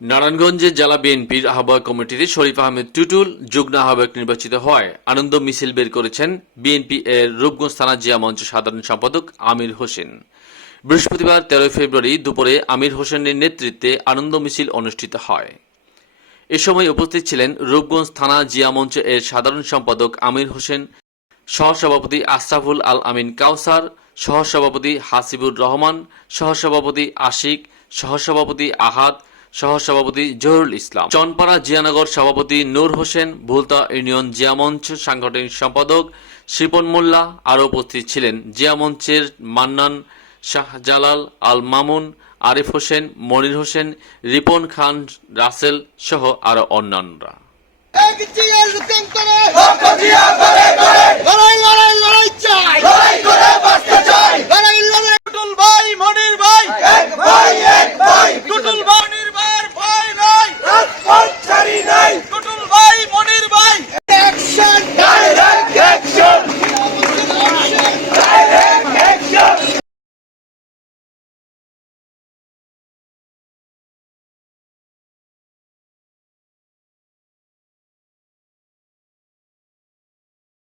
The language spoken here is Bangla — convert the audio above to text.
নারায়ণগঞ্জে জেলা বিএনপির আহ্বায়ক কমিটিতে শরীফ আহমেদ টুটুল যুগ্ম আহ্বায়ক নির্বাচিত হওয়ায় আনন্দ মিছিল বের করেছেন বিএনপি এর রূপগঞ্জ থানা জিয়া মঞ্চ সাধারণ সম্পাদক আমির হোসেন। বৃহস্পতিবার 13 ফেব্রুয়ারি দুপুরে আমির হোসেনের নেতৃত্বে আনন্দ মিছিল অনুষ্ঠিত হয়। এ সময় উপস্থিত ছিলেন রূপগঞ্জ থানা জিয়া মঞ্চ এর সাধারণ সম্পাদক আমির হোসেন, সহসভাপতি আশরাফুল আল আমিন কাউসার, সহসভাপতি হাসিবুর রহমান, সহসভাপতি আশিক, সহসভাপতি আহাদ, সহসভাপতি জহুরুল ইসলাম, চনপাড়া জিয়ানগর সভাপতি নূর হোসেন, ভুলতা ইউনিয়ন জিয়া মঞ্চ সাংগঠনিক সম্পাদক শিপন মোল্লা। আরও উপস্থিত ছিলেন জিয়া মঞ্চের মান্নান, শাহজালাল, আল মামুন, আরিফ হোসেন, মনির হোসেন, রিপন খান, রাসেল সহ আরো অন্যান্যরা। লড়াই করে বাঁচতে চাই, লড়াই লড়াই টুটুল ভাই, মনির ভাই, এক ভাই